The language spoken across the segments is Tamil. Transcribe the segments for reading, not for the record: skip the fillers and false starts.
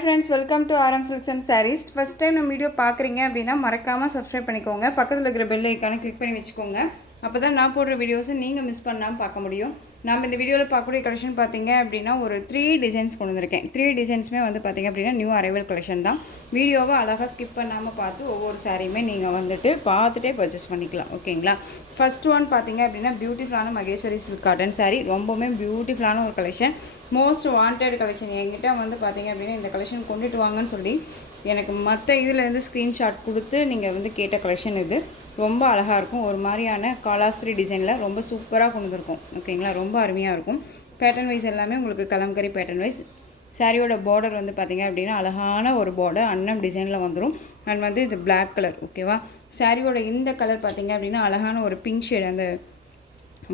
Hi friends, welcome to RM Silks and Sarees. First time நம்ம வீடியோ பார்க்குறீங்க அப்படின்னா மறக்காமல் சப்ஸ்கிரைப் பண்ணிக்கோங்க. பக்கத்தில் இருக்கிற பெல் ஐக்கானை கிளிக் பண்ணி வச்சுக்கோங்க. அப்போ தான் நான் போடுற வீடியோஸை நீங்கள் மிஸ் பண்ணாமல் பார்க்க முடியும். நம்ம இந்த வீடியோவில் பார்க்கக்கூடிய கலெக்ஷன் பார்த்தீங்க அப்படின்னா ஒரு 3 டிசைன்ஸ் கொண்டு வந்திருக்கேன். 3 டிசைன்ஸுமே வந்து பார்த்தீங்க அப்படின்னா நியூ அரைவல் கலெக்ஷன் தான். வீடியோவை அழகாக ஸ்கிப் பண்ணாமல் பார்த்து ஒவ்வொரு சாரியுமே நீங்கள் வந்துட்டு பார்த்துட்டே பர்ச்சேஸ் பண்ணிக்கலாம். ஓகேங்களா? ஃபர்ஸ்ட் ஒன் பார்த்தீங்க அப்படின்னா பியூட்டிஃபுல்லான மகேஸ்வரி சில்க் காட்டன் சாரீ. ரொம்பவுமே பியூட்டிஃபுல்லான ஒரு கலெக்ஷன், மோஸ்ட் வாண்டட் கலெக்ஷன். என்கிட்ட வந்து பார்த்தீங்க அப்படின்னா இந்த கலெக்ஷன் கொண்டுட்டு வாங்கன்னு சொல்லி எனக்கு மற்ற இதிலேருந்து ஸ்க்ரீன்ஷாட் கொடுத்து நீங்கள் வந்து கேட்ட கலெக்ஷன் இது. ரொம்ப அழகாக இருக்கும். ஒரு மாதிரியான காலாஸ்திரி டிசைனில் ரொம்ப சூப்பராக கொண்டு வந்திருக்கும். ஓகேங்களா? ரொம்ப அருமையாக இருக்கும். பேட்டர்ன் வைஸ் எல்லாமே உங்களுக்கு கலம்கரி பேட்டர்ன் வைஸ். சாரியோட பார்டர் வந்து பார்த்திங்க அப்படின்னா அழகான ஒரு பார்டர் அன்னம் டிசைனில் வந்துடும். அண்ட் வந்து இது பிளாக் கலர். ஓகேவா? சாரியோட இந்த கலர் பார்த்திங்க அப்படின்னா அழகான ஒரு பிங்க் ஷேட், அந்த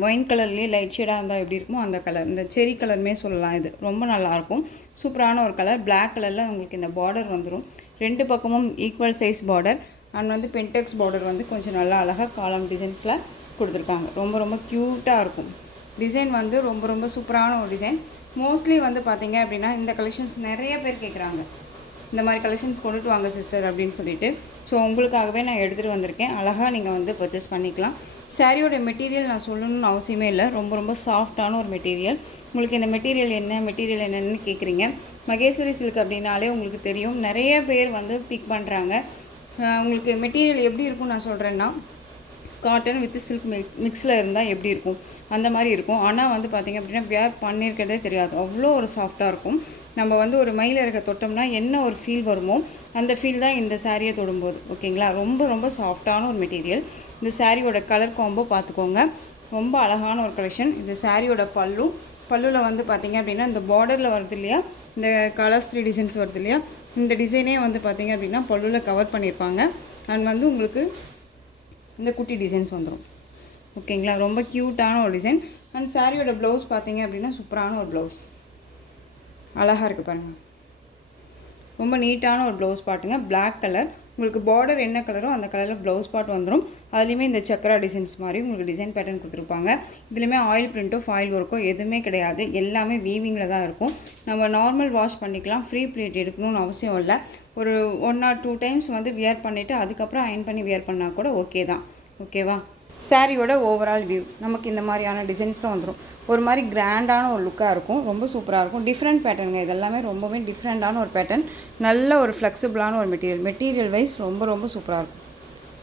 ஒயின் கலர்லேயே லைட் ஷேடாக இருந்தால் எப்படி இருக்குமோ அந்த கலர், இந்த செரி கலருமே சொல்லலாம். இது ரொம்ப நல்லாயிருக்கும். சூப்பரான ஒரு கலர். பிளாக் கலரில் உங்களுக்கு இந்த பார்டர் வந்துடும். ரெண்டு பக்கமும் ஈக்குவல் சைஸ் பார்டர். அண்ட் வந்து பென்டெக்ஸ் பார்டர் வந்து கொஞ்சம் நல்லா அழகாக காலம் டிசைன்ஸில் கொடுத்துருக்காங்க. ரொம்ப ரொம்ப க்யூட்டாக இருக்கும். டிசைன் வந்து ரொம்ப ரொம்ப சூப்பரான ஒரு டிசைன். மோஸ்ட்லி வந்து பார்த்திங்க அப்படின்னா இந்த கலெக்ஷன்ஸ் நிறைய பேர் கேட்குறாங்க, இந்த மாதிரி கலெக்ஷன்ஸ் கொண்டுட்டு வாங்க சிஸ்டர் அப்படின்னு சொல்லிட்டு. ஸோ உங்களுக்காகவே நான் எடுத்துகிட்டு வந்திருக்கேன். அழகாக நீங்கள் வந்து பர்ச்சேஸ் பண்ணிக்கலாம். சாரியோட மெட்டீரியல் நான் சொல்லணும்னு அவசியமே இல்லை. ரொம்ப ரொம்ப சாஃப்டான ஒரு மெட்டீரியல். உங்களுக்கு இந்த மெட்டீரியல் என்னென்னு கேட்குறீங்க. மகேஸ்வரி சில்க் அப்படின்னாலே உங்களுக்கு தெரியும். நிறைய பேர் வந்து பிக் பண்ணுறாங்க. உங்களுக்கு மெட்டீரியல் எப்படி இருக்கும்னு நான் சொல்கிறேன்னா, காட்டன் வித் சில்க் மிக்ஸில் இருந்தால் எப்படி இருக்கும் அந்த மாதிரி இருக்கும். ஆனால் வந்து பார்த்திங்க அப்படின்னா வேர் பண்ணியிருக்கிறதே தெரியாது, அவ்வளோ ஒரு சாஃப்டாக இருக்கும். நம்ம வந்து ஒரு மயில் இருக்க தொட்டோம்னா என்ன ஒரு ஃபீல் வருமோ அந்த ஃபீல் தான் இந்த சாரியை தொடும்போது. ஓகேங்களா? ரொம்ப ரொம்ப சாஃப்டான ஒரு மெட்டீரியல். இந்த சாரியோட கலர் காம்போ பார்த்துக்கோங்க. ரொம்ப அழகான ஒரு கலெக்ஷன். இந்த சாரியோட பல்லுவில் வந்து பார்த்திங்க அப்படின்னா இந்த பார்டரில் வருது இல்லையா, இந்த கலர்ஸ் 3 டிசைன்ஸ் வருது இல்லையா, இந்த டிசைனே வந்து பார்த்திங்க அப்படின்னா பல்லுவில் கவர் பண்ணியிருப்பாங்க. அண்ட் வந்து உங்களுக்கு இந்த குட்டி டிசைன்ஸ் வந்துடும். ஓகேங்களா? ரொம்ப க்யூட்டான ஒரு டிசைன். அண்ட் சாரியோட ப்ளவுஸ் பார்த்திங்க அப்படின்னா சூப்பரான ஒரு ப்ளவுஸ், அழகாக இருக்குது பாருங்கள். ரொம்ப நீட்டான ஒரு ப்ளவுஸ் பாட்டுங்க. Black colour. உங்களுக்கு பார்டர் என்ன கலரோ அந்த கலரில் ப்ளவுஸ் பாட் வந்துடும். அதுலேயுமே இந்த சக்கரா டிசைன்ஸ் மாதிரி உங்களுக்கு டிசைன் பேட்டர்ன் கொடுத்துருப்பாங்க. இதுலேயுமே ஆயில் பிரிண்ட்டோ ஃபாயில் ஒர்க்கோ எதுவுமே கிடையாது. எல்லாமே வீவிங்கில் தான் இருக்கும். நம்ம நார்மல் வாஷ் பண்ணிக்கலாம். ஃப்ரீ ப்ளீட் எடுக்கணும்னு அவசியம் இல்லை. ஒரு 1 or 2 டைம்ஸ் வந்து வியர் பண்ணிவிட்டு அதுக்கப்புறம் அயன் பண்ணி வியர் பண்ணால் கூட ஓகே தான். ஓகேவா? சாரியோட ஓவரால் வியூ நமக்கு இந்த மாதிரியான டிசைன்ஸில் வந்துடும். ஒரு மாதிரி கிராண்டான ஒரு லுக்காக இருக்கும். ரொம்ப சூப்பராக இருக்கும். டிஃப்ரெண்ட் பேட்டர்னுங்க. இதெல்லாமே ரொம்பவே டிஃப்ரெண்ட்டான ஒரு பேட்டர்ன். நல்ல ஒரு ஃப்ளெக்சிபிளான ஒரு மெட்டீரியல் வைஸ் ரொம்ப ரொம்ப சூப்பராக இருக்கும்.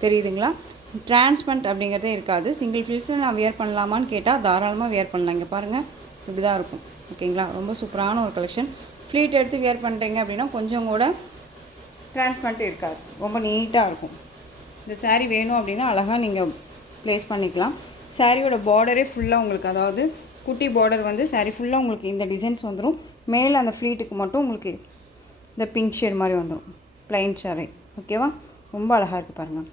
தெரியுதுங்களா? டிரான்ஸ்பரண்ட் அப்படிங்கிறதே இருக்காது. சிங்கிள் ஃபில்ஸில் நான் வியர் பண்ணலாமான்னு கேட்டால் தாராளமாக வியர் பண்ணலாம். இங்கே பாருங்கள், இப்படி தான் இருக்கும். ஓகேங்களா? ரொம்ப சூப்பரான ஒரு கலெக்ஷன். ஃப்ளீட் எடுத்து வியர் பண்ணுறீங்க அப்படின்னா கொஞ்சம் கூட டிரான்ஸ்பரண்ட் இருக்காது. ரொம்ப நீட்டாக இருக்கும். இந்த சாரீ வேணும் அப்படின்னா அழகாக நீங்கள் ப்ளேஸ் பண்ணிக்கலாம். சாரியோட பார்டரே ஃபுல்லாக உங்களுக்கு, அதாவது குட்டி பார்டர் வந்து சாரீ ஃபுல்லாக உங்களுக்கு இந்த டிசைன்ஸ் வந்துடும். மேலே அந்த ஃப்ளீட்டுக்கு மட்டும் உங்களுக்கு இந்த பிங்க் ஷேட் மாதிரி வந்துடும். ப்ளைன் சாரீ. ஓகேவா? ரொம்ப அழகாக இருக்குது பாருங்கள்.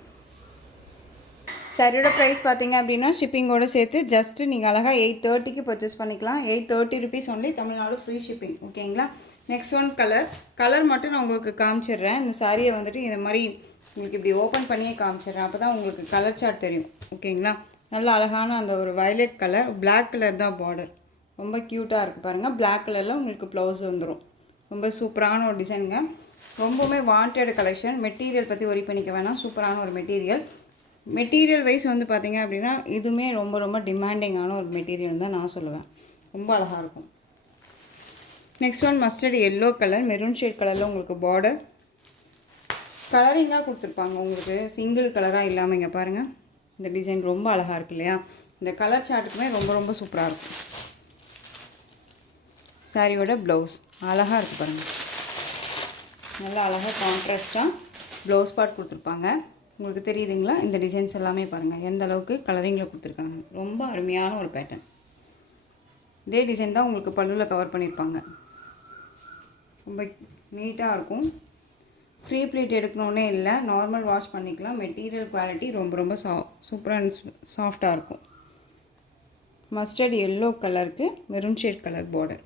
சாரியோட ப்ரைஸ் பார்த்தீங்க அப்படின்னா ஷிப்பிங்கோடு சேர்த்து ஜஸ்ட்டு நீங்கள் அழகாக 830க்கு பர்ச்சேஸ் பண்ணிக்கலாம். 830 rupees only. Tamil Nadu free shipping. ஓகேங்களா? நெக்ஸ்ட் ஒன் கலர் மட்டும் நான் உங்களுக்கு காமிச்சிடுறேன். இந்த சாரியை வந்துட்டு இந்த மாதிரி உங்களுக்கு இப்படி ஓப்பன் பண்ணியே காமிச்சிடுறேன். அப்போ தான் உங்களுக்கு கலர் சார்ட் தெரியும். ஓகேங்களா? நல்ல அழகான அந்த ஒரு வயலட் கலர், பிளாக் கலர் தான் பார்டர். ரொம்ப க்யூட்டாக இருக்குது பாருங்கள். பிளாக் கலரில் உங்களுக்கு ப்ளவுஸ் வந்துடும். ரொம்ப சூப்பரான ஒரு டிசைனுங்க. ரொம்பவுமே வாண்டட் கலெக்ஷன். மெட்டீரியல் பற்றி ஒரி பண்ணிக்க வேணாம். சூப்பரான ஒரு மெட்டீரியல் வைஸ் வந்து பார்த்திங்க அப்படின்னா இதுவுமே ரொம்ப ரொம்ப டிமாண்டிங்கான ஒரு மெட்டீரியல் தான் நான் சொல்லுவேன். ரொம்ப அழகாக இருக்கும். Next one mustard yellow colour, maroon shade கலரில் உங்களுக்கு பார்டர் கலரிங்காக கொடுத்துருப்பாங்க. உங்களுக்கு சிங்கிள் கலராக இல்லாமல் இங்கே பாருங்கள், இந்த டிசைன் ரொம்ப அழகாக இருக்குது இல்லையா? இந்த கலர் சார்ட்டுக்குமே ரொம்ப ரொம்ப சூப்பராக இருக்கும். சாரியோட ப்ளவுஸ் அழகாக இருக்குது பாருங்கள். நல்லா அழகாக கான்ட்ராஸ்ட்டாக ப்ளவுஸ் பார்ட் கொடுத்துருப்பாங்க. உங்களுக்கு தெரியுதுங்களா? இந்த டிசைன்ஸ் எல்லாமே பாருங்கள் எந்த அளவுக்கு கலரிங்கில் கொடுத்துருக்காங்க. ரொம்ப அருமையான ஒரு பேட்டர்ன். இதே டிசைன் தான் உங்களுக்கு பல்லுவில் கவர் பண்ணியிருப்பாங்க. ரொம்ப நீட்டாக இருக்கும். ஃப்ரீ ப்ளீட் எடுக்கணுன்னே இல்லை, நார்மல் வாஷ் பண்ணிக்கலாம். மெட்டீரியல் குவாலிட்டி ரொம்ப ரொம்ப சூப்பராக அண்ட் சாஃப்டாக இருக்கும். மஸ்டர்ட் எல்லோ கலருக்கு மெரூன் ஷேட் கலர் பார்டர்.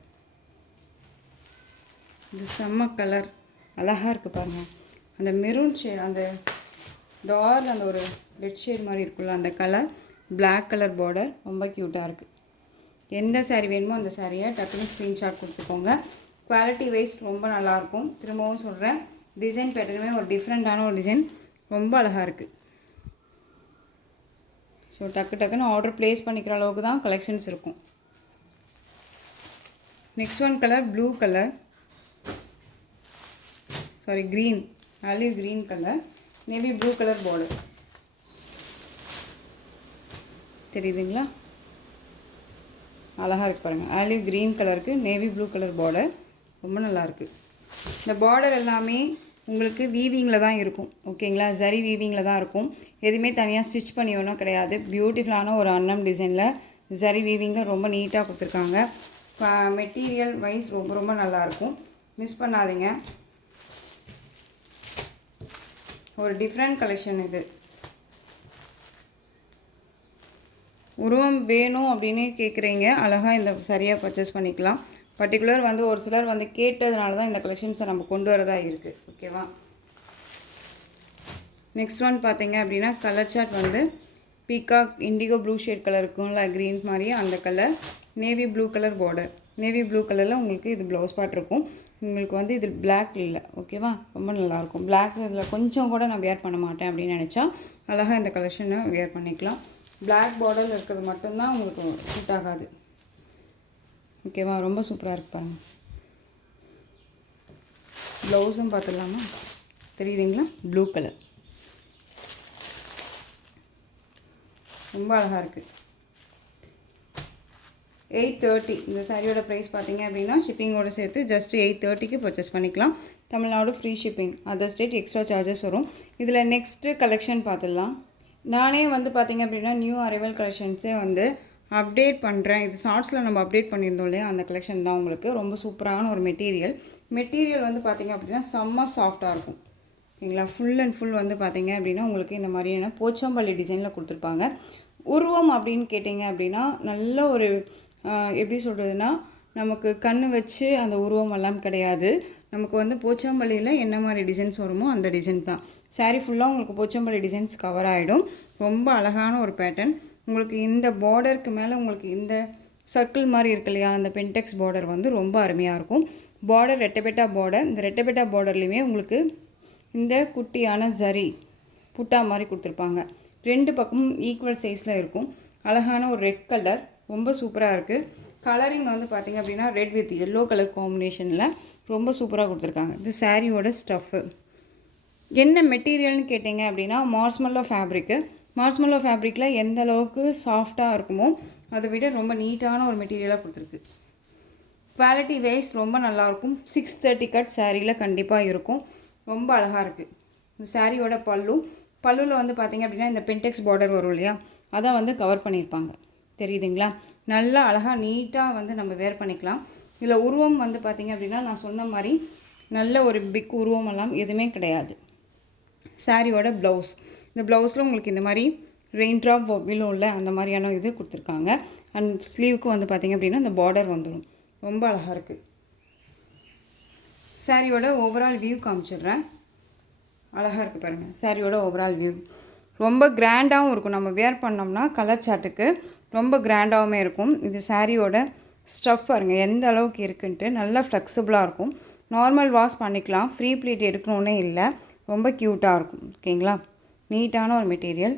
இது செம்ம கலர், அழகாக இருக்குது பாருங்கள். அந்த மெரூன் ஷேட், அந்த டார்க் அந்த ஒரு ரெட் ஷேட் மாதிரி இருக்குல்ல அந்த கலர், பிளாக் கலர் பார்டர் ரொம்ப க்யூட்டாக இருக்குது. எந்த சாரீ வேணுமோ அந்த சாரியை டக்குன்னு ஸ்க்ரீன்ஷாட் கொடுத்துக்கோங்க. குவாலிட்டி வைஸ் ரொம்ப நல்லாயிருக்கும். திரும்பவும் சொல்கிறேன், டிசைன் பேட்டர்னுமே ஒரு டிஃப்ரெண்ட்டான ஒரு டிசைன், ரொம்ப அழகாக இருக்குது. ஸோ டக்குன்னு ஆர்டர் ப்ளேஸ் பண்ணிக்கிற அளவுக்கு தான் கலெக்ஷன்ஸ் இருக்கும். Next one colour blue colour, sorry green, olive green colour, navy blue colour border தெரியுதுங்களா? அழகாக இருக்குது பாருங்கள். ஆலிவ் க்ரீன் கலருக்கு நேவி ப்ளூ கலர் பார்டர் ரொம்ப நல்லாயிருக்கு. இந்த பார்டர் எல்லாமே உங்களுக்கு வீவிங்கில் தான் இருக்கும். ஓகேங்களா? ஜரி வீவிங்கில் தான் இருக்கும். எதுவுமே தனியாக ஸ்டிச் பண்ணி ஒன்றும் கிடையாது. பியூட்டிஃபுல்லான ஒரு அன்னம் டிசைனில் ஜரி வீவிங்கில் ரொம்ப நீட்டாக கொடுத்துருக்காங்க. மெட்டீரியல் வைஸ் ரொம்ப நல்லாயிருக்கும். மிஸ் பண்ணாதீங்க. ஒரு டிஃப்ரெண்ட் கலெக்ஷன் இது. உருவம் வேணும் அப்படின்னு கேட்குறீங்க, அழகாக இந்த சரியாக பர்ச்சேஸ் பண்ணிக்கலாம். பர்டிகுலர் வந்து ஒரு சிலர் வந்து கேட்டதுனால தான் இந்த கலெக்ஷன்ஸை நம்ம கொண்டு வரதா இருக்குது. ஓகேவா? நெக்ஸ்ட் ஒன் பார்த்தீங்க அப்படின்னா கலர் சார்ட் வந்து peacock indigo blue shade colour இருக்கும்ல, க்ரீன் மாதிரி அந்த colour, navy blue colour border. Navy blue கலரில் உங்களுக்கு இது ப்ளவுஸ் பார்ட் இருக்கும். உங்களுக்கு வந்து இது பிளாக் இல்லை. ஓகேவா? ரொம்ப நல்லாயிருக்கும். பிளாக் இதில் கொஞ்சம் கூட நான் வேர் பண்ண மாட்டேன் அப்படின்னு நினச்சா அழகாக இந்த கலெக்ஷனை வேர் பண்ணிக்கலாம். பிளாக் பார்டரில் இருக்கிறது மட்டும்தான் உங்களுக்கு சூட் ஆகாது. ஓகேவா? ரொம்ப சூப்பராக இருக்கு பாருங்கள். ப்ளவுஸும் பார்த்துடலாமா? தெரியுதுங்களா? ப்ளூ கலர் ரொம்ப அழகாக இருக்குது. 830 இந்த சாரியோட ப்ரைஸ் பார்த்தீங்க அப்படின்னா ஷிப்பிங்கோடு சேர்த்து ஜஸ்ட் 830க்கு பர்ச்சேஸ் பண்ணிக்கலாம். Tamil Nadu free shipping, other state extra charges வரும். இதில் நெக்ஸ்ட்டு கலெக்ஷன் பார்த்துடலாம். நானே வந்து பார்த்திங்க அப்படின்னா நியூ அரைவல் கலெக்ஷன்ஸே வந்து அப்டேட் பண்ணுறேன். இது ஷார்ட்ஸில் நம்ம அப்டேட் பண்ணியிருந்தோம் இல்லையா, அந்த கலெக்ஷன் தான். உங்களுக்கு ரொம்ப சூப்பரான ஒரு மெட்டீரியல் வந்து பார்த்திங்க அப்படின்னா செம்ம சாஃப்டாக இருக்கும். ஓகேங்களா? ஃபுல் அண்ட் ஃபுல் வந்து பார்த்திங்க அப்படின்னா உங்களுக்கு இந்த மாதிரியான போச்சம்பள்ளி டிசைனில் கொடுத்துருப்பாங்க. உருவம் அப்படின்னு கேட்டிங்க அப்படின்னா நல்ல ஒரு எப்படி சொல்கிறதுனா, நமக்கு கண் வச்சு அந்த உருவம் எல்லாம் கிடையாது. நமக்கு வந்து போச்சம்பள்ளியில் என்ன மாதிரி டிசைன்ஸ் வருமோ அந்த டிசைன் தான். சாரீ ஃபுல்லாக உங்களுக்கு போச்சம்பள்ளி டிசைன்ஸ் கவர் ஆகிடும். ரொம்ப அழகான ஒரு பேட்டர்ன். உங்களுக்கு இந்த பார்டருக்கு மேலே உங்களுக்கு இந்த சர்க்கிள் மாதிரி இருக்கு இல்லையா, அந்த பென்டெக்ஸ் பார்டர் வந்து ரொம்ப அருமையாக இருக்கும். பார்டர் ரெட்டபெட்டா பார்டர். இந்த ரெட்டபெட்டா பார்டர்லேயுமே உங்களுக்கு இந்த குட்டியான ஜரி புட்டா மாதிரி கொடுத்துருப்பாங்க. ரெண்டு பக்கமும் ஈக்குவல் சைஸில் இருக்கும். அழகான ஒரு ரெட் கலர், ரொம்ப சூப்பராக இருக்குது. கலரிங் வந்து பார்த்திங்க அப்படின்னா ரெட் வித் எல்லோ கலர் காம்பினேஷனில் ரொம்ப சூப்பராக கொடுத்துருக்காங்க. இது சாரியோட ஸ்டஃப்பு. என்ன மெட்டீரியல்னு கேட்டிங்க அப்படின்னா மார்ஷ்மெல்லோ ஃபேப்ரிக்கு. மார்ஷ்மெல்லோ ஃபேப்ரிக்கில் எந்த அளவுக்கு சாஃப்டாக இருக்குமோ அதை விட ரொம்ப நீட்டான ஒரு மெட்டீரியலாக கொடுத்துருக்கு. குவாலிட்டி வைஸ் ரொம்ப நல்லாயிருக்கும். 630 கட் சாரியில் கண்டிப்பாக இருக்கும். ரொம்ப அழகாக இருக்குது. இந்த சாரியோட பல்லுவில் வந்து பார்த்திங்க அப்படின்னா இந்த பென்டெக்ஸ் பார்டர் வரும் இல்லையா, அதான் வந்து கவர் பண்ணியிருப்பாங்க. தெரியுதுங்களா? நல்லா அழகாக நீட்டாக வந்து நம்ம வேர் பண்ணிக்கலாம். இதில் உருவம் வந்து பார்த்திங்க அப்படின்னா நான் சொன்ன மாதிரி நல்ல ஒரு பிக் உருவமெல்லாம் எதுவுமே கிடையாது. சாரியோட ப்ளவுஸ், இந்த ப்ளவுஸில் உங்களுக்கு இந்த மாதிரி ரெயின் ட்ராப் விழும்ல அந்த மாதிரியான இது கொடுத்துருக்காங்க. அண்ட் ஸ்லீவுக்கு வந்து பார்த்திங்க அப்படின்னா இந்த பார்டர் வந்துடும். ரொம்ப அழகாக இருக்குது. சாரியோட ஓவரால் வியூ காமிச்சிடுறேன். அழகாக இருக்குது பாருங்கள். சாரியோட ஓவரால் வியூ ரொம்ப கிராண்டாகவும் இருக்கும். நம்ம வேர் பண்ணோம்னா கலர் சார்ட்டுக்கு ரொம்ப கிராண்டாகவுமே இருக்கும். இது சாரியோட ஸ்டஃப் பாருங்கள் எந்த அளவுக்கு இருக்குன்ட்டு. நல்லா ஃப்ளெக்சிபிளாக இருக்கும். நார்மல் வாஷ் பண்ணிக்கலாம். ஃப்ரீ ப்ளீட் எடுக்கணுன்னே இல்லை. ரொம்ப க்யூட்டாக இருக்கும். ஓகேங்களா? நீட்டான ஒரு மெட்டீரியல்.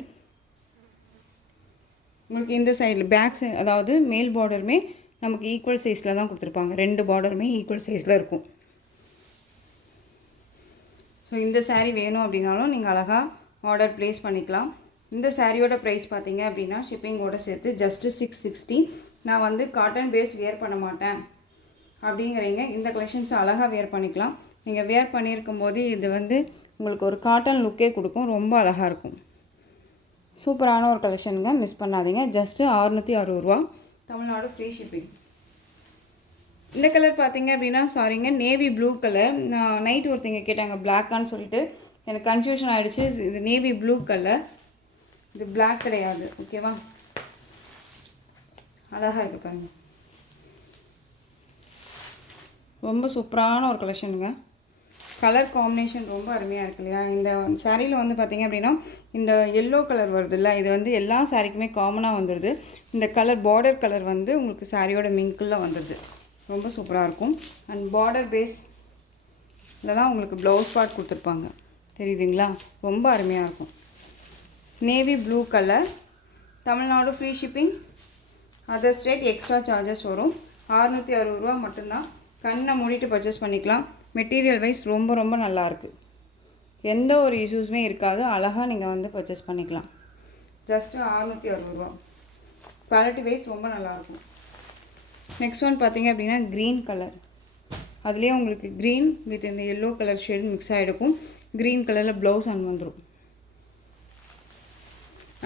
உங்களுக்கு இந்த சைடில் பேக் சைடு, அதாவது மேல் பார்டருமே நமக்கு ஈக்குவல் சைஸில் தான் கொடுத்துருப்பாங்க. ரெண்டு பார்டருமே ஈக்குவல் சைஸில் இருக்கும். ஸோ இந்த சாரீ வேணும் அப்படின்னாலும் நீங்கள் அழகாக ஆர்டர் ப்ளேஸ் பண்ணிக்கலாம். இந்த சாரியோட ப்ரைஸ் பார்த்தீங்க அப்படின்னா ஷிப்பிங்கோடு சேர்த்து ஜஸ்ட்டு 660. நான் வந்து காட்டன் பேஸ் வேர் பண்ண மாட்டேன் அப்படிங்கிறீங்க, இந்த கலெக்ஷன்ஸ் அழகாக வேர் பண்ணிக்கலாம். நீங்கள் வேர் பண்ணியிருக்கும் போது இது வந்து உங்களுக்கு ஒரு காட்டன் லுக்கே கொடுக்கும். ரொம்ப அழகாக இருக்கும். சூப்பரான ஒரு கலெக்ஷனுங்க, மிஸ் பண்ணாதீங்க. ஜஸ்ட்டு 660 ரூபா. Tamil Nadu free shipping. இந்த கலர் பார்த்தீங்க அப்படின்னா சாரிங்க நேவி ப்ளூ கலர். நான் நைட் ஒருத்தங்க கேட்டாங்க பிளாக்கான்னு சொல்லிட்டு எனக்கு கன்ஃபியூஷன் ஆகிடுச்சு. இது நேவி ப்ளூ கலர், இது பிளாக் கிடையாது. ஓகேவா? அழகாக இருக்குது பாருங்கள். ரொம்ப சூப்பரான ஒரு கலெக்ஷனுங்க. கலர் காம்பினேஷன் ரொம்ப அருமையாக இருக்கு இல்லையா? இந்த சாரியில் வந்து பார்த்திங்க அப்படின்னா இந்த எல்லோ கலர் வருது இல்லை, இது வந்து எல்லா சாரிக்குமே காமனாக வந்துடுது. இந்த கலர் பார்டர் கலர் வந்து உங்களுக்கு சாரியோட மிங்கிளில் வந்துடுது. ரொம்ப சூப்பராக இருக்கும். அண்ட் பார்டர் பேஸில் தான் உங்களுக்கு ப்ளவுஸ் பார்ட் கொடுத்துருப்பாங்க, தெரியுதுங்களா? ரொம்ப அருமையாக இருக்கும். Navy blue colour, Tamil Nadu free shipping, other state extra charges வரும். 660 ரூபா மட்டும்தான். கண்ணை மூடிட்டு பர்ச்சேஸ் பண்ணிக்கலாம். மெட்டீரியல் வைஸ் ரொம்ப ரொம்ப நல்லாயிருக்கு. எந்த ஒரு இஷ்யூஸுமே இருக்காது. அழகாக நீங்கள் வந்து பர்ச்சேஸ் பண்ணிக்கலாம். ஜஸ்ட்டு 660 ரூபா. குவாலிட்டி வைஸ் ரொம்ப நல்லாயிருக்கும். நெக்ஸ்ட் ஒன் பார்த்தீங்க அப்படின்னா க்ரீன் கலர். அதுலேயே உங்களுக்கு க்ரீன் வித் இந்த எல்லோ கலர் ஷேடு மிக்ஸ் ஆகிருக்கும். க்ரீன் கலரில் ப்ளவுஸ் அண்ட் வந்துடும்.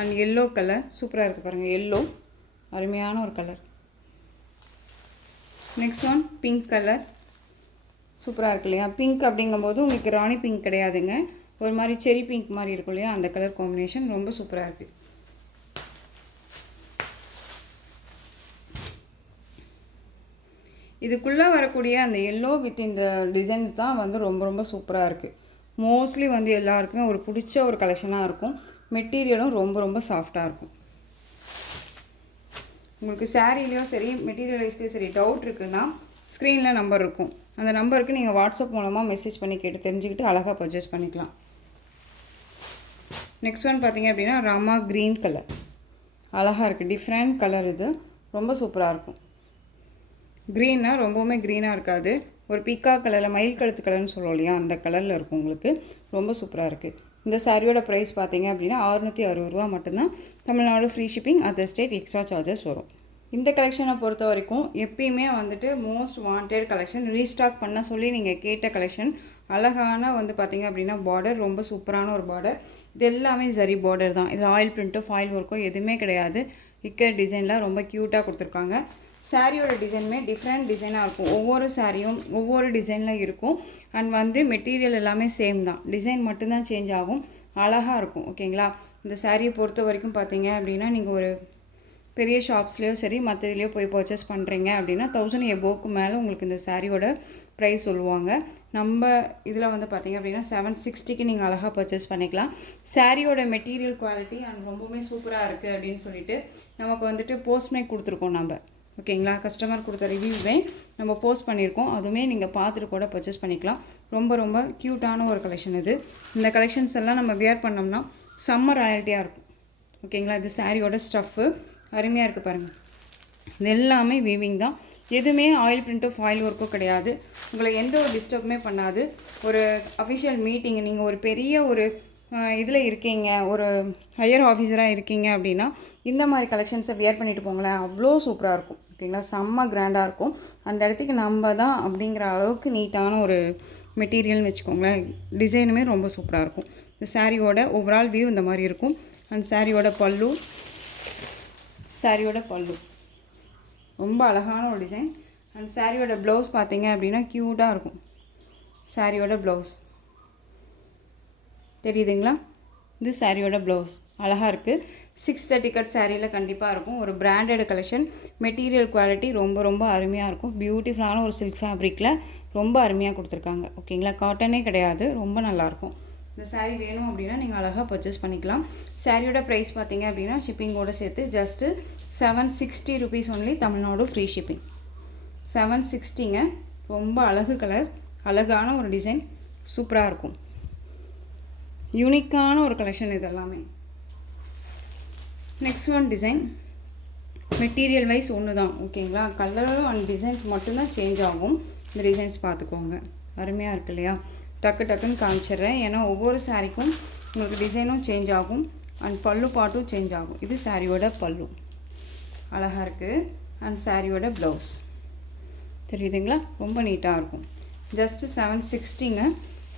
அண்ட் எல்லோ கலர் சூப்பராக இருக்குது பாருங்கள். எல்லோ அருமையான ஒரு colour. Next one pink colour சூப்பராக இருக்கு இல்லையா? பிங்க் அப்படிங்கும்போது உங்களுக்கு ராணி பிங்க் கிடையாதுங்க, ஒரு மாதிரி செரி பிங்க் மாதிரி இருக்கும் இல்லையா? அந்த கலர் காம்பினேஷன் ரொம்ப சூப்பராக இருக்குது. இதுக்குள்ளே வரக்கூடிய அந்த எல்லோ வித் இந்த டிசைன்ஸ் தான் வந்து ரொம்ப ரொம்ப சூப்பராக இருக்குது. மோஸ்ட்லி வந்து எல்லாருக்குமே ஒரு பிடிச்ச ஒரு கலெக்ஷனாக இருக்கும். மெட்டீரியலும் ரொம்ப ரொம்ப சாஃப்டாக இருக்கும். உங்களுக்கு சாரீலேயும் சரி மெட்டீரியலைஸ்லேயும் சரி டவுட் இருக்குன்னா ஸ்க்ரீனில் நம்பர் இருக்கும். அந்த நம்பருக்கு நீங்கள் வாட்ஸ்அப் மூலமாக மெசேஜ் பண்ணி கேட்டு தெரிஞ்சுக்கிட்டு அழகாக பர்ச்சேஸ் பண்ணிக்கலாம். நெக்ஸ்ட் ஒன் பார்த்தீங்க அப்படின்னா ராமா க்ரீன் கலர். அழகாக இருக்குது. Different colour. இது ரொம்ப சூப்பராக இருக்கும். க்ரீன்னா ரொம்பவுமே க்ரீனாக இருக்காது, ஒரு பீக்கா கலரில் மயில் கழுத்து கலர்னு சொல்லுவோம் இல்லையா? அந்த கலரில் இருக்கும் உங்களுக்கு. ரொம்ப சூப்பராக இருக்குது. இந்த சாரியோட ப்ரைஸ் பார்த்தீங்க அப்படின்னா 660 ரூபா மட்டும்தான். Tamil Nadu free shipping, other state extra charges வரும். இந்த கலெக்ஷனை பொறுத்த வரைக்கும் எப்பயுமே வந்துட்டு மோஸ்ட் வாண்டட் கலெக்ஷன், ரீஸ்டாக் பண்ண சொல்லி நீங்கள் கேட்ட கலெக்ஷன். அழகான வந்து பார்த்திங்க அப்படின்னா பார்டர் ரொம்ப சூப்பரான ஒரு பார்டர். இது எல்லாமே ஜரி பார்டர் தான். இதில் ஆயில் பிரிண்ட்டோ ஃபாயில் ஒர்க்கோ எதுவுமே கிடையாது. இக்கர் டிசைனில் ரொம்ப க்யூட்டாக கொடுத்துருக்காங்க. சாரியோட டிசைனுமே டிஃப்ரெண்ட் டிசைனாக இருக்கும். ஒவ்வொரு சாரியும் ஒவ்வொரு டிசைனில் இருக்கும். அண்ட் வந்து மெட்டீரியல் எல்லாமே சேம் தான், டிசைன் மட்டும்தான் சேஞ்ச் ஆகும். அழகாக இருக்கும். ஓகேங்களா? இந்த சாரியை பொறுத்த வரைக்கும் பார்த்தீங்க அப்படின்னா நீங்கள் ஒரு பெரிய ஷாப்ஸ்லேயோ சரி மற்ற இதுலேயோ போய் பர்ச்சேஸ் பண்ணுறீங்க அப்படின்னா 1000 எபோவுக்கு மேலே உங்களுக்கு இந்த சாரியோட ப்ரைஸ் சொல்லுவாங்க. நம்ம இதில் வந்து பார்த்திங்க அப்படின்னா 760க்கு நீங்கள் அழகாக பர்ச்சேஸ் பண்ணிக்கலாம். சாரியோட மெட்டீரியல் குவாலிட்டி அண்ட் ரொம்பவுமே சூப்பராக இருக்குது அப்படின்னு சொல்லிட்டு நமக்கு வந்துட்டு போஸ்ட்மேக் கொடுத்துருக்கோம் நம்ம. ஓகேங்களா? கஸ்டமர் கொடுத்த ரிவ்யூவே நம்ம போஸ்ட் பண்ணியிருக்கோம். அதுவுமே நீங்கள் பார்த்துட்டு கூட பர்ச்சேஸ் பண்ணிக்கலாம். ரொம்ப ரொம்ப க்யூட்டான ஒரு கலெக்ஷன் இது. இந்த கலெக்ஷன்ஸ் எல்லாம் நம்ம வியர் பண்ணோம்னா செம்ம ராயல்ட்டியாக இருக்கும். ஓகேங்களா? இது சாரியோட ஸ்டஃப்பு அருமையாக இருக்குது பாருங்கள். இது எல்லாமே வீவிங் தான். எதுவுமே ஆயில் பிரிண்ட்டோ ஃபாயில் ஒர்க்கோ கிடையாது. உங்களை எந்த ஒரு டிஸ்டர்புமே பண்ணாது. ஒரு அஃபிஷியல் மீட்டிங், நீங்கள் ஒரு பெரிய ஒரு இதில் இருக்கீங்க, ஒரு ஹையர் ஆஃபீஸராக இருக்கீங்க அப்படின்னா இந்த மாதிரி கலெக்ஷன்ஸை வியர் பண்ணிட்டு போங்களேன், அவ்வளோ சூப்பராக இருக்கும். ஓகேங்களா? செம்ம கிராண்டாக இருக்கும். அந்த இடத்துக்கு நம்ம தான் அப்படிங்கிற அளவுக்கு நீட்டான ஒரு மெட்டீரியல்னு வச்சுக்கோங்களேன். டிசைனுமே ரொம்ப சூப்பராக இருக்கும். இந்த சாரியோட ஓவரால் வியூ இந்த மாதிரி இருக்கும். அண்ட் சாரியோட பல்லு ரொம்ப அழகான ஒரு டிசைன். அண்ட் சாரியோட ப்ளவுஸ் பார்த்தீங்க அப்படின்னா க்யூட்டாக இருக்கும். சாரியோட ப்ளவுஸ் தெரியுதுங்களா? இது சாரியோட ப்ளவுஸ் அழகாக இருக்குது. 630 கட் சாரியில் கண்டிப்பாக இருக்கும். ஒரு பிராண்டட் கலெக்ஷன். மெட்டீரியல் குவாலிட்டி ரொம்ப ரொம்ப அருமையாக இருக்கும். பியூட்டிஃபுல்லான ஒரு சில்க் ஃபேப்ரிக்கில் ரொம்ப அருமையாக கொடுத்துருக்காங்க. ஓகேங்களா? காட்டனே கிடையாது, ரொம்ப நல்லாயிருக்கும். இந்த சாரீ வேணும் அப்படின்னா நீங்கள் அழகாக பர்ச்சேஸ் பண்ணிக்கலாம். சாரியோட ப்ரைஸ் பார்த்தீங்க அப்படின்னா ஷிப்பிங்கோடு சேர்த்து just 760 rupees only. Tamil Nadu free shipping. 760ங்க. ரொம்ப அழகு கலர், அழகான ஒரு டிசைன், சூப்பராக இருக்கும். யூனிக்கான ஒரு கலெக்ஷன் இது எல்லாமே. Next one design. Material wise ஒன்று தான். ஓகேங்களா? கலரும் அண்ட் டிசைன்ஸ் மட்டும்தான் சேஞ்ச் ஆகும். இந்த டிசைன்ஸ் பார்த்துக்கோங்க. அருமையாக இருக்கு இல்லையா? டக்கு டக்குன்னு காமிச்சிடுறேன். ஏன்னா ஒவ்வொரு சாரிக்கும் உங்களுக்கு டிசைனும் சேஞ்ச் ஆகும் அண்ட் பல்லு பாட்டும் சேஞ்ச் ஆகும். இது சாரியோட பல்லு அழகாக இருக்குது. அண்ட் சாரியோட ப்ளவுஸ் தெரியுதுங்களா? ரொம்ப நீட்டாக இருக்கும். ஜஸ்ட்டு 760ங்க.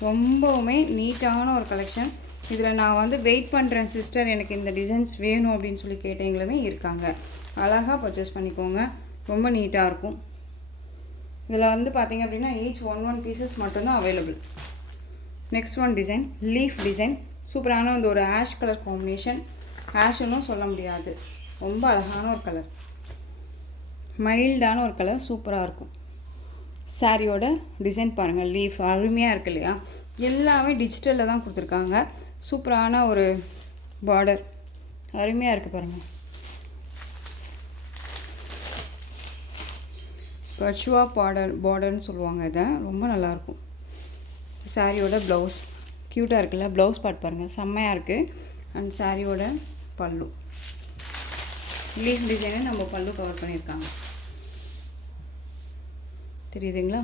ரொம்பவுமே நீட்டான ஒரு கலெக்ஷன். இதில் நான் வந்து வெயிட் பண்ணுறேன் சிஸ்டர், எனக்கு இந்த டிசைன்ஸ் வேணும் அப்படின்னு சொல்லி கேட்டவங்களுமே இருக்காங்க. அழகாக பர்ச்சேஸ் பண்ணிக்கோங்க. ரொம்ப நீட்டாக இருக்கும். இதில் வந்து பார்த்திங்க அப்படின்னா ஈச் ஒன் பீசஸ் மட்டும்தான் available. Next one design. Leaf design. சூப்பரான இந்த ஒரு ஆஷ் கலர் காம்பினேஷன். ஆஷ்னும் சொல்ல முடியாது, ரொம்ப அழகான ஒரு கலர், மைல்டான ஒரு கலர், சூப்பராக இருக்கும். சாரியோட டிசைன் பாருங்கள். லீஃப் அருமையாக இருக்கு இல்லையா? எல்லாமே டிஜிட்டலில் தான் கொடுத்துருக்காங்க. சூப்பரான ஒரு பார்டர் அருமையாக இருக்குது பாருங்கள். கச்சுவா பார்டர்னு சொல்லுவாங்க. இதை ரொம்ப நல்லாயிருக்கும். சாரியோட ப்ளவுஸ் க்யூட்டாக இருக்குல்ல, ப்ளவுஸ் பார்ட் பாருங்கள் செம்மையாக இருக்குது. அண்ட் சாரியோட பல்லு லீஃப் டிசைனை நம்ம பல்லு கவர் பண்ணியிருக்காங்க, தெரியுதுங்களா?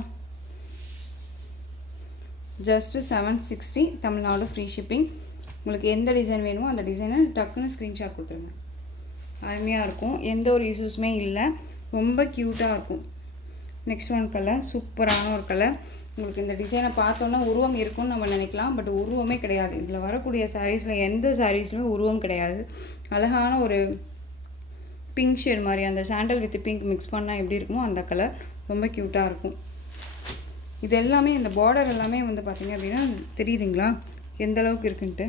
Just 760 Tamil Nadu free shipping. உங்களுக்கு எந்த டிசைன் வேணுமோ அந்த டிசைனை டக்குன்னு ஸ்க்ரீன்ஷாட் கொடுத்துருங்க. அருமையாக இருக்கும், எந்த ஒரு இஷ்யூஸுமே இல்லை, ரொம்ப க்யூட்டாக இருக்கும். நெக்ஸ்ட் ஒன் கலர், சூப்பரான ஒரு கலர். உங்களுக்கு இந்த டிசைனை பார்த்தோன்னா உருவம் இருக்கும்னு நம்ம நினைக்கலாம், பட் உருவமே கிடையாது. இதில் வரக்கூடிய சாரீஸில் எந்த சாரீஸ்லையுமே உருவம் கிடையாது. அழகான ஒரு பிங்க் ஷேட் மாதிரி, அந்த சாண்டல் வித் பிங்க் மிக்ஸ் பண்ணால் எப்படி இருக்குமோ அந்த கலர் ரொம்ப க்யூட்டாக இருக்கும். இது எல்லாமே இந்த பார்டர் எல்லாமே வந்து பார்த்திங்க அப்படின்னா தெரியுதுங்களா எந்த அளவுக்கு இருக்குன்ட்டு.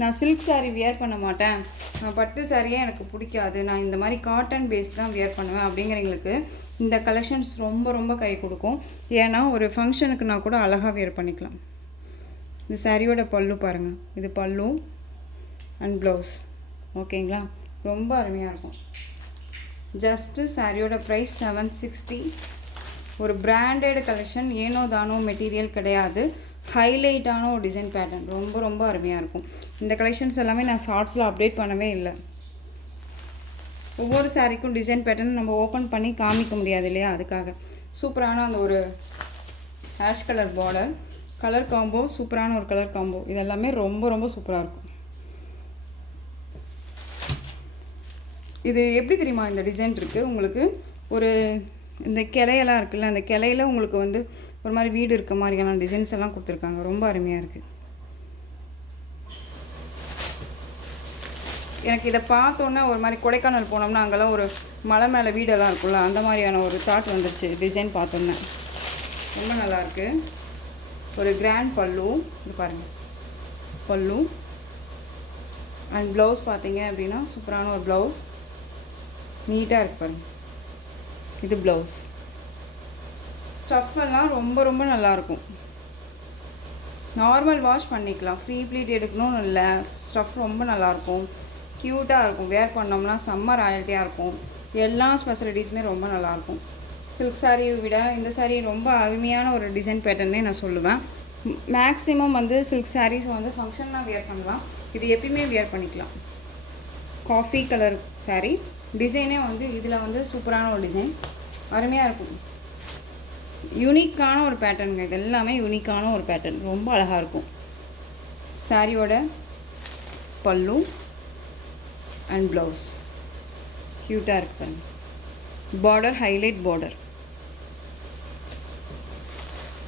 நான் சில்க் சாரீ வியர் பண்ண மாட்டேன், நான் பட்டு சாரியே எனக்கு பிடிக்காது, நான் இந்த மாதிரி காட்டன் பேஸ் தான் வியர் பண்ணுவேன் அப்படிங்கிறவங்களுக்கு இந்த கலெக்ஷன்ஸ் ரொம்ப ரொம்ப கை கொடுக்கும். ஏன்னா ஒரு ஃபங்க்ஷனுக்குனா கூட அழகாக வியர் பண்ணிக்கலாம். இந்த சாரியோட பல்லு பாருங்கள், இது பல்லு அண்ட் ப்ளவுஸ். ஓகேங்களா, ரொம்ப அருமையாக இருக்கும். ஜஸ்ட்டு சாரியோட ப்ரைஸ் 760. ஒரு பிராண்டட் கலெக்ஷன், ஏனோ தானோ மெட்டீரியல் கிடையாது, ஹைலைட்டான ஒரு டிசைன் பேட்டர்ன், ரொம்ப ரொம்ப அருமையாக இருக்கும். இந்த கலெக்ஷன்ஸ் எல்லாமே நான் ஷார்ட்ஸில் அப்டேட் பண்ணவே இல்லை. ஒவ்வொரு சாரீக்கும் டிசைன் பேட்டர்ன் நம்ம ஓப்பன் பண்ணி காமிக்க முடியாது இல்லையா, அதுக்காக. சூப்பரான அந்த ஒரு ash colour border, colour combo, சூப்பரான ஒரு கலர் காம்போ, இதெல்லாமே ரொம்ப ரொம்ப சூப்பராக இருக்கும். இது எப்படி தெரியுமா இந்த டிசைன் இருக்குது உங்களுக்கு, ஒரு இந்த கிளையெல்லாம் இருக்குல்ல, அந்த கிளையில் உங்களுக்கு வந்து ஒரு மாதிரி வீடு இருக்க மாதிரியான டிசைன்ஸ் எல்லாம் கொடுத்துருக்காங்க, ரொம்ப அருமையாக இருக்குது. எனக்கு இதை பார்த்தோன்னா ஒரு மாதிரி கொடைக்கானல் போனோம்னா அங்கெல்லாம் ஒரு மலை மேலே வீடெல்லாம் இருக்குல்ல, அந்த மாதிரியான ஒரு தாட் வந்துருச்சு டிசைன் பார்த்தோன்னே. ரொம்ப நல்லாயிருக்கு. ஒரு கிராண்ட் பல்லு, இது பாருங்கள் பல்லு அண்ட் ப்ளவுஸ் பார்த்தீங்க அப்படின்னா சூப்பரான ஒரு ப்ளவுஸ், நீட்டாக இருக்கு பாருங்கள். இது ப்ளவுஸ். ஸ்டஃப் எல்லாம் ரொம்ப ரொம்ப நல்லாயிருக்கும். நார்மல் வாஷ் பண்ணிக்கலாம், ஃப்ரீ ப்ளீட் எடுக்கணும்னு இல்லை. ஸ்டஃப் ரொம்ப நல்லாயிருக்கும், க்யூட்டாக இருக்கும், வேர் பண்ணோம்னா செம்ம ராயல்ட்டியாக இருக்கும். எல்லா ஸ்பெசிலிட்டிஸுமே ரொம்ப நல்லாயிருக்கும். சில்க் சாரியை விட இந்த சாரீ ரொம்ப அருமையான ஒரு டிசைன் பேட்டர்னே நான் சொல்லுவேன். மேக்ஸிமம் வந்து சில்க் சாரீஸ் வந்து ஃபங்க்ஷன்லாம் வியர் பண்ணலாம், இது எப்பயுமே வியர் பண்ணிக்கலாம். காஃபி கலர் சாரீ டிசைனே வந்து இதில் வந்து சூப்பரான ஒரு டிசைன், அருமையாக இருக்கும். யூனிக்கான ஒரு பேட்டர்னுங்க, இது எல்லாமே யூனிக்கான ஒரு பேட்டர்ன், ரொம்ப அழகாக இருக்கும். சாரியோட பல்லு அண்ட் ப்ளவுஸ் க்யூட்டாக இருக்கு பாருங்க. பார்டர் ஹைலைட் பார்டர்,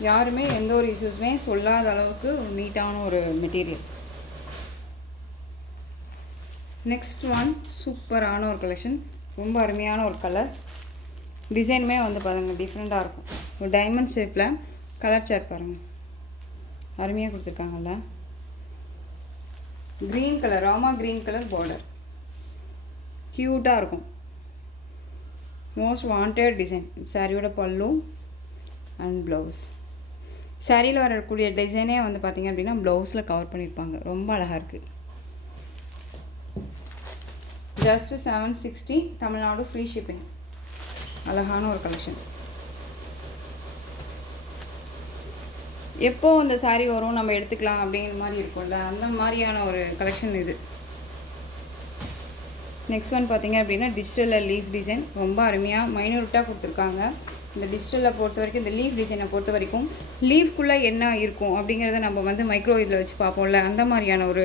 யாருமே எந்த ஒரு இஷ்யூஸுமே சொல்லாத அளவுக்கு ஒரு நீட்டான ஒரு மெட்டீரியல். நெக்ஸ்ட் ஒன் சூப்பரான ஒரு கலெக்ஷன், ரொம்ப அருமையான ஒரு கலர். டிசைனுமே வந்து பாருங்கள் டிஃப்ரெண்ட்டாக இருக்கும். ஒரு டைமண்ட் ஷேப்பில் கலர் சார்ட் பாருங்கள், அருமையாக கொடுத்துருக்காங்கல்ல. Green colour, Rama green colour border, க்யூட்டாக இருக்கும். Most wanted design. சாரியோட பல்லு அண்ட் ப்ளவுஸ். சாரியில் வரக்கூடிய டிசைனே வந்து பார்த்திங்க அப்படின்னா ப்ளவுஸில் கவர் பண்ணியிருப்பாங்க, ரொம்ப அழகாக இருக்குது. Just 760 Tamil Nadu free shipping. அழகான ஒரு கலெக்ஷன். எப்போ அந்த சாரீ வரும் நம்ம எடுத்துக்கலாம் அப்படிங்கிற மாதிரி இருக்கும்ல, அந்த மாதிரியான ஒரு கலெக்ஷன் இது. நெக்ஸ்ட் ஒன் பார்த்திங்க அப்படின்னா டிஜிட்டலில் லீஃப் டிசைன், ரொம்ப அருமையாக மைனூட்டாக கொடுத்துருக்காங்க. இந்த டிஜிட்டலில் பொறுத்த வரைக்கும், இந்த லீஃப் டிசைனை பொறுத்த வரைக்கும் லீஃப்குள்ளே என்ன இருக்கும் அப்படிங்கிறத நம்ம வந்து மைக்ரோ இதில் வச்சு பார்ப்போம்ல, அந்த மாதிரியான ஒரு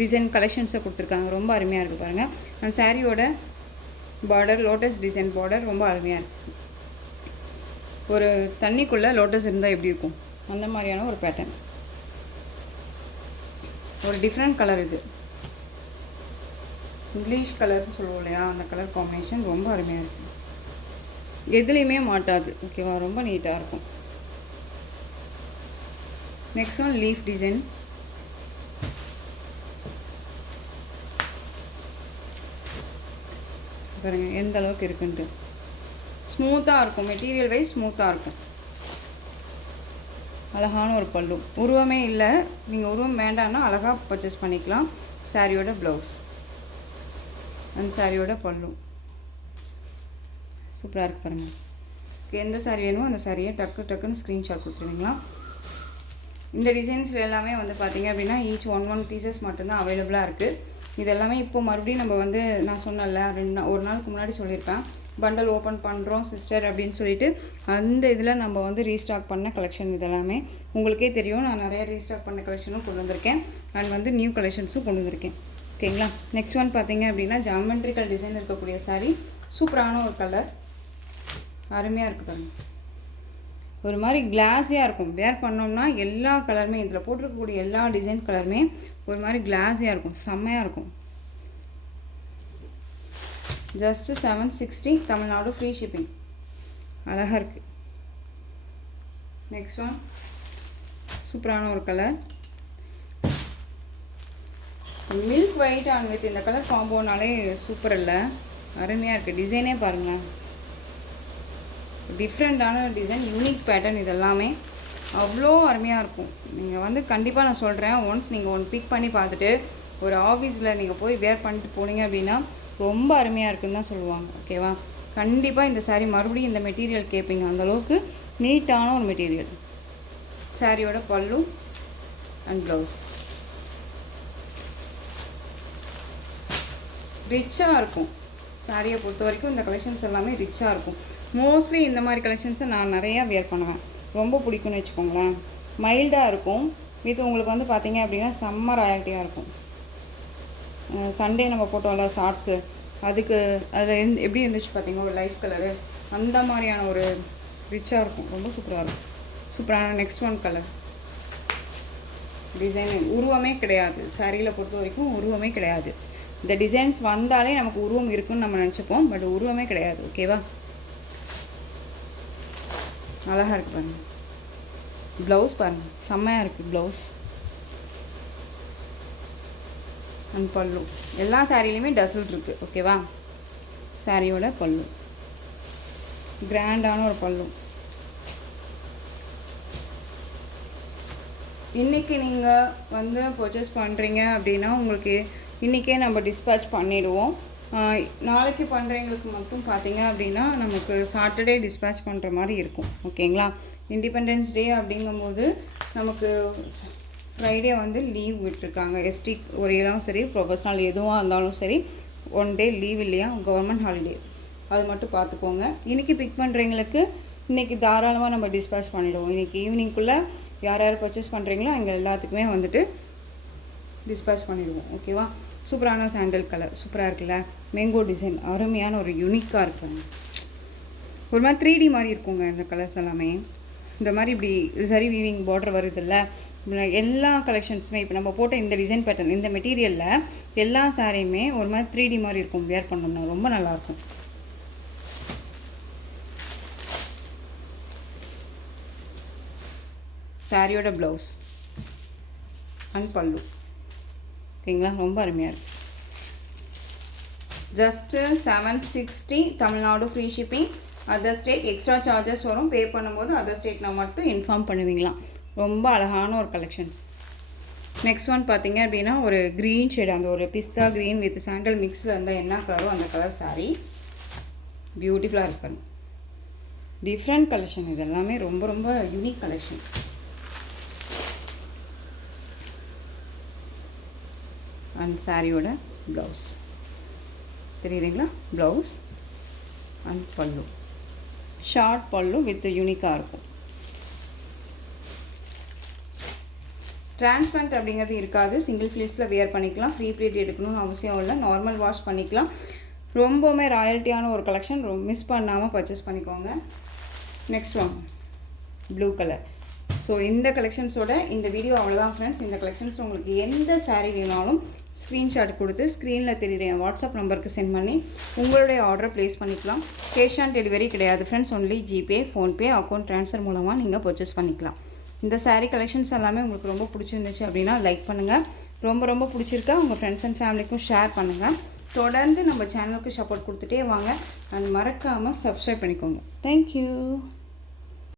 டிசைன் கலெக்ஷன்ஸை கொடுத்துருக்காங்க, ரொம்ப அருமையாக இருக்குது பாருங்கள். அந்த சாரியோட பார்டர் லோட்டஸ் டிசைன் பார்டர் ரொம்ப அருமையாக இருக்குது. ஒரு தண்ணிக்குள்ளே லோட்டஸ் இருந்தால் எப்படி இருக்கும் அந்த மாதிரியான ஒரு பேட்டர்ன், ஒரு டிஃப்ரெண்ட் கலர். இது இங்கிலீஷ் கலர்னு சொல்லுவோம் இல்லையா, அந்த கலர் காம்பினேஷன் ரொம்ப அருமையாக இருக்குது, எதுலேயுமே மாட்டாது. ஓகேவா, ரொம்ப நீட்டாக இருக்கும். Next one leaf design. பாருங்கள் எந்த அளவுக்கு இருக்குன்ட்டு, ஸ்மூத்தாக இருக்கும், மெட்டீரியல் வைஸ் ஸ்மூத்தாக இருக்கும். அழகான ஒரு பல்லு, உருவமே இல்லை, நீங்கள் உருவம் வேண்டான்னா அழகாக பர்ச்சேஸ் பண்ணிக்கலாம். சாரியோட ப்ளவுஸ் அண்ட் சாரியோட பல்லு சூப்பராக இருக்குது பாருங்கள். எந்த சாரீ வேணுமோ அந்த சாரியை டக்குன்னு ஸ்க்ரீன்ஷாட் கொடுத்துருவீங்களா. இந்த டிசைன்ஸில் எல்லாமே வந்து பார்த்திங்க அப்படின்னா ஈச் ஒன் பீசஸ் மட்டும்தான் அவைலபிளாக இருக்குது. இது எல்லாமே இப்போ மறுபடியும் நம்ம வந்து நான் சொன்னல ஒரு நாளுக்கு முன்னாடி சொல்லியிருப்பேன், பண்டல் ஓப்பன் பண்ணுறோம் சிஸ்டர் அப்படின்னு சொல்லிட்டு அந்த இதில் நம்ம வந்து ரீஸ்டாக் பண்ண கலெக்ஷன் இதெல்லாமே உங்களுக்கே தெரியும். நான் நிறைய ரீஸ்டாக் பண்ண கலெக்ஷனும் கொண்டு வந்திருக்கேன் அண்ட் வந்து நியூ கலெக்ஷன்ஸும் கொண்டு வந்திருக்கேன். ஓகேங்களா. நெக்ஸ்ட் ஒன் பார்த்திங்க அப்படின்னா ஜாமெண்ட்ரிக்கல் டிசைன் இருக்கக்கூடிய சாரீ, சூப்பரான ஒரு கலர், அருமையாக இருக்குது பாருங்கள். ஒரு மாதிரி கிளாஸியாக இருக்கும். வேர் பண்ணோம்னா எல்லா கலருமே இதில் போட்டிருக்கக்கூடிய எல்லா டிசைன் கலருமே ஒரு மாதிரி கிளாஸியாக இருக்கும், செம்மையாக இருக்கும். Just 760 Tamil Nadu free shipping. அழகாக இருக்குது. நெக்ஸ்ட் ஒன் சூப்பரான ஒரு colour, milk white and with இந்த கலர் காம்போனாலே சூப்பர் இல்லை, அருமையாக இருக்குது. டிசைனே பாருங்களேன், டிஃப்ரெண்ட்டான டிசைன், யூனிக் பேட்டர்ன், இதெல்லாமே அவ்வளோ அருமையாக இருக்கும். நீங்கள் வந்து கண்டிப்பாக நான் சொல்கிறேன், ஒன்ஸ் நீங்கள் ஒன்று பிக் பண்ணி பார்த்துட்டு ஒரு ஆஃபீஸில் நீங்கள் போய் வேர் பண்ணிட்டு போனீங்க அப்படின்னா ரொம்ப அருமையாக இருக்குன்னு தான் சொல்லுவாங்க. ஓகேவா. கண்டிப்பாக இந்த சாரீ மறுபடியும் இந்த மெட்டீரியல் கேட்பீங்க, அந்தளவுக்கு நீட்டான ஒரு மெட்டீரியல். சாரியோட பல்லு அண்ட் ப்ளவுஸ் ரிச்சாக இருக்கும். சாரியை பொறுத்த வரைக்கும் இந்த கலெக்ஷன்ஸ் எல்லாமே ரிச்சாக இருக்கும். மோஸ்ட்லி இந்த மாதிரி கலெக்ஷன்ஸை நான் நிறையா வேர் பண்ணுவேன், ரொம்ப பிடிக்கும்னு வச்சுக்கோங்களேன். மைல்டாக இருக்கும். இது உங்களுக்கு வந்து பார்த்திங்க அப்படின்னா செம்ம ராயல்ட்டியாக இருக்கும். சண்டே நம்ம போட்டோம்ல ஷார்ட்ஸு, அதுக்கு அதில் எப்படி இருந்துச்சு பார்த்திங்கன்னா ஒரு லைட் கலரு, அந்த மாதிரியான ஒரு ரிச்சாக இருக்கும், ரொம்ப சூப்பராக இருக்கும். சூப்பரான நெக்ஸ்ட் ஒன் கலர் டிசைன், உருவமே கிடையாது சாரியில் பொறுத்த வரைக்கும், உருவமே கிடையாது. இந்த டிசைன்ஸ் வந்தாலே நமக்கு உருவம் இருக்குன்னு நம்ம நினச்சிப்போம், பட் உருவமே கிடையாது. ஓகேவா. அழகாக இருக்குது பாருங்கள். ப்ளவுஸ் பாருங்கள், செம்மையாக இருக்குது ப்ளவுஸ் அண்ட் பல்லு. எல்லா சாரிலையுமே டசல் இருக்குது. ஓகேவா. சாரியோட பல்லு கிராண்டான ஒரு பல்லு. இன்றைக்கி நீங்கள் வந்து பர்ச்சேஸ் பண்ணுறீங்க அப்படின்னா உங்களுக்கு இன்றைக்கே நம்ம டிஸ்பேட்ச் பண்ணிவிடுவோம். நாளைக்கு பண்ணுறவங்களுக்கு மட்டும் பார்த்திங்க அப்படின்னா நமக்கு சாட்டர்டே டிஸ்பேட்ச் பண்ணுற மாதிரி இருக்கும். ஓகேங்களா. இண்டிபெண்டன்ஸ் டே அப்படிங்கும்போது நமக்கு ஃப்ரைடே வந்து லீவ் விட்டுருக்காங்க. எஸ்டி ஒரேலாம் சரி, ப்ரொஃபஷனல் எதுவாக இருந்தாலும் சரி, 1 டே லீவ் இல்லையா, கவர்மெண்ட் ஹாலிடே, அது மட்டும் பார்த்துக்கோங்க. இன்றைக்கி பிக் பண்ணுறவங்களுக்கு இன்றைக்கி தாராளமாக நம்ம டிஸ்பேட்ச் பண்ணிவிடுவோம். இன்றைக்கி ஈவினிங்குள்ளே யார் யார் பர்ச்சேஸ் பண்ணுறீங்களோ அங்கே எல்லாத்துக்குமே வந்துட்டு டிஸ்பேட்ச் பண்ணிவிடுவோம். ஓகேவா. சூப்பரான சாண்டல் கலர், சூப்பராக இருக்குல்ல. மேங்கோ டிசைன், அருமையான ஒரு யூனிக்காக இருக்குங்க. ஒரு மாதிரி 3D மாதிரி இருக்குங்க இந்த கலர்ஸ் எல்லாமே. இந்த மாதிரி இப்படி சரி வீவிங் பார்டர் வருதில்ல, எல்லா கலெக்ஷன்ஸுமே இப்போ நம்ம போட்ட இந்த டிசைன் பேட்டர்ன், இந்த மெட்டீரியலில் எல்லா சாரியுமே ஒரு மாதிரி 3D மாதிரி இருக்கும். வேர் பண்ணோம்னா ரொம்ப நல்லாயிருக்கும். சாரியோட ப்ளவுஸ் அண்ட் பல்லு. ஓகேங்களா. ரொம்ப அருமையாக இருக்குது. Just 760 Tamil Nadu free shipping. Other state extra charges வரும். பே பண்ணும்போது அதர் ஸ்டேட்னா மட்டும் இன்ஃபார்ம் பண்ணுவீங்களா. ரொம்ப அழகான ஒரு கலெக்ஷன்ஸ். நெக்ஸ்ட் ஒன் பார்த்திங்க அப்படின்னா ஒரு க்ரீன் ஷேட், அந்த ஒரு பிஸ்தா க்ரீன் வித் சாண்டல் மிக்ஸில் இருந்தால் என்ன கலரோ அந்த கலர் சாரீ. பியூட்டிஃபுல்லாக இருப்பாங்க. டிஃப்ரெண்ட் கலெக்ஷன், இது எல்லாமே ரொம்ப ரொம்ப யூனிக் கலெக்ஷன். அண்ட் சாரியோட ப்ளவுஸ் தெரியுதுங்களா. ப்ளவுஸ் அண்ட் பல்லு, ஷார்ட் பல்லு வித் யூனிக்காக இருக்கும். டிரான்ஸ்பரண்ட் அப்படிங்கிறது இருக்காது. சிங்கிள் ஃபிளிட்ஸில் வேர் பண்ணிக்கலாம். ஃப்ரீ ப்ளீட் எடுக்கணும்னு அவசியம் இல்லை. நார்மல் வாஷ் பண்ணிக்கலாம். ரொம்பவுமே ராயல்ட்டியான ஒரு கலெக்ஷன். மிஸ் பண்ணாமல் பர்ச்சேஸ் பண்ணிக்கோங்க. Next one blue colour. So இந்த கலெக்ஷன்ஸோட இந்த வீடியோ அவ்வளோதான் ஃப்ரெண்ட்ஸ். இந்த கலெக்ஷன்ஸ் உங்களுக்கு எந்த சாரீ வேணாலும் ஸ்க்ரீன்ஷாட் கொடுத்து ஸ்க்ரீனில் தெரியுற என் வாட்ஸ்அப் நம்பருக்கு சென்ட் பண்ணி உங்களுடைய ஆர்டரை ப்ளேஸ் பண்ணிக்கலாம். கேஷ் ஆன் டெலிவரி கிடையாது friends. Only GPay, PhonePe, account transfer மூலமாக நீங்கள் பர்ச்சேஸ் பண்ணிக்கலாம். இந்த சாரீ கலெக்ஷன்ஸ் எல்லாமே உங்களுக்கு ரொம்ப பிடிச்சிருந்துச்சு அப்படின்னா லைக் பண்ணுங்கள். ரொம்ப ரொம்ப பிடிச்சிருக்கா உங்கள் ஃப்ரெண்ட்ஸ் அண்ட் ஃபேமிலிக்கும் ஷேர் பண்ணுங்கள். தொடர்ந்து நம்ம சேனலுக்கு சப்போர்ட் கொடுத்துட்டே வாங்க. அண்ட் மறக்காமல் சப்ஸ்கிரைப் பண்ணிக்கோங்க. தேங்க்யூ.